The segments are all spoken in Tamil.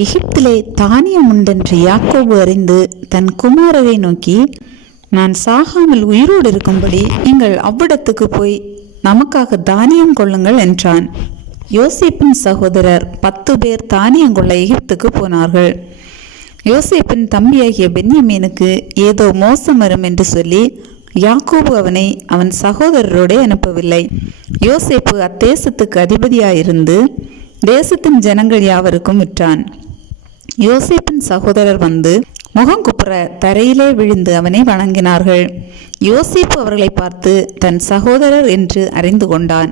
எகிப்திலே தானியம் உண்டென்று யாக்கோபு அறிந்து தன் குமாரரை நோக்கி நான் சாகாமல் உயிரோடு இருக்கும்படி நீங்கள் அவ்விடத்துக்கு போய் நமக்காக தானியம் கொள்ளுங்கள் என்றான். யோசேப்பின் சகோதரர் பத்து பேர் தானியம் கொள்ள எகிப்துக்கு போனார்கள். யோசேப்பின் தம்பியாகிய பென்யமீனுக்கு ஏதோ மோசம் வரும் என்று சொல்லி யாக்கோபு அவனை அவன் சகோதரரோடே அனுப்பவில்லை. யோசேப்பு அத்தேசத்துக்கு அதிபதியாயிருந்து தேசத்தின் ஜனங்கள் யாவருக்கும் விற்றான். யோசேப்பின் சகோதரர் வந்து முகங்குப்புற தரையிலே விழுந்து அவனை வணங்கினார்கள். யோசிப்பு அவர்களை பார்த்து தன் சகோதரர் என்று அறிந்து கொண்டான்.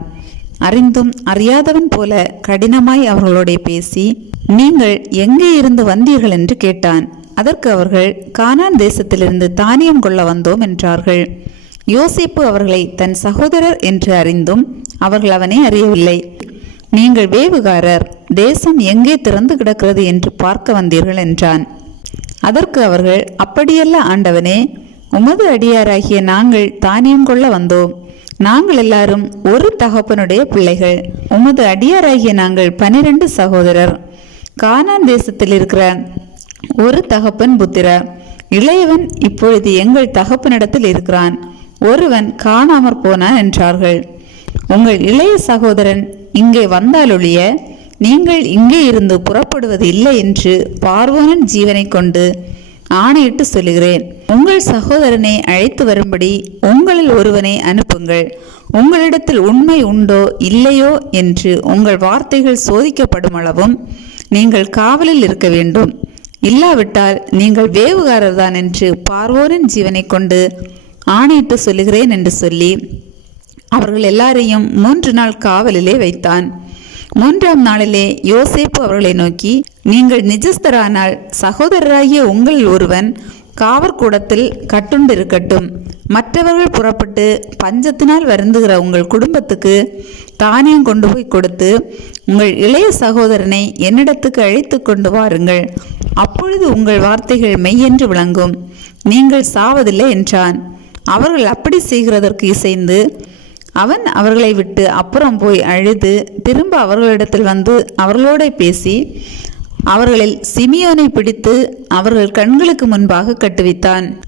அறிந்தும் அறியாதவன் போல கடினமாய் அவர்களோட பேசி நீங்கள் எங்கே இருந்து வந்தீர்கள்? என்று கேட்டான். அதற்கு அவர்கள் கானான் தேசத்திலிருந்து தானியம் கொள்ள வந்தோம் என்றார்கள். யோசிப்பு அவர்களை தன் சகோதரர் என்று அறிந்தும் அவர்கள் அவனை அறியவில்லை. நீங்கள் வேவுகாரர். தேசம் எங்கே திறந்து கிடக்கிறது என்று பார்க்க வந்தீர்கள் என்றான். அதற்கு அவர்கள் அப்படியல்ல ஆண்டவனே உமது அடியாராகிய நாங்கள் தானியம் கொள்ள வந்தோம். நாங்கள் எல்லாரும் ஒரு தகப்பனுடைய பிள்ளைகள். உமது அடியாராகிய நாங்கள் பனிரெண்டு சகோதரர். கானான் தேசத்தில் இருக்கிற ஒரு தகப்பன் புத்திரர் இளையவன் இப்பொழுது எங்கள் தகப்பனிடத்தில் இருக்கிறான். ஒருவன் காணாமற் போனான் என்றார்கள். உங்கள் இளைய சகோதரன் இங்கே வந்தாலொழிய நீங்கள் இங்கே இருந்து புறப்படுவது இல்லை என்று பார்வோனின் ஜீவனை கொண்டு ஆணையிட்டு சொல்லுகிறேன். உங்கள் சகோதரனை அழைத்து வரும்படி உங்களில் ஒருவனை அனுப்புங்கள். உங்களிடத்தில் உண்மை உண்டோ இல்லையோ என்று உங்கள் வார்த்தைகள் சோதிக்கப்படும் அளவும் நீங்கள் காவலில் இருக்க வேண்டும். இல்லாவிட்டால் நீங்கள் வேவுகாரர்தான் என்று பார்வோரின் ஜீவனை கொண்டு ஆணையிட்டு சொல்லுகிறேன் என்று சொல்லி அவர்கள் எல்லாரையும் மூன்று நாள் காவலிலே வைத்தான். மூன்றாம் நாளிலே யோசேப்பு அவர்களை நோக்கி நீங்கள் நிஜஸ்தரானால் சகோதரராகிய உங்கள் ஒருவன் காவற்கூடத்தில் கட்டுண்டிருக்கட்டும். மற்றவர்கள் புறப்பட்டு பஞ்சத்தினால் வருந்துகிற உங்கள் குடும்பத்துக்கு தானியம் கொண்டு போய் கொடுத்து உங்கள் இளைய சகோதரனை என்னிடத்துக்கு அழைத்து கொண்டு வாருங்கள். அப்பொழுது உங்கள் வார்த்தைகள் மெய்யென்று விளங்கும். நீங்கள் சாவதில்லை என்றான். அவர்கள் அப்படி செய்கிறதற்கு இசைந்து அவன் அவர்களை விட்டு அப்புறம் போய் அழுது திரும்ப அவர்களிடத்தில் வந்து அவர்களோட பேசி அவர்களில் சிமியோனை பிடித்து அவர்கள் கண்களுக்கு முன்பாக கட்டுவித்தான்.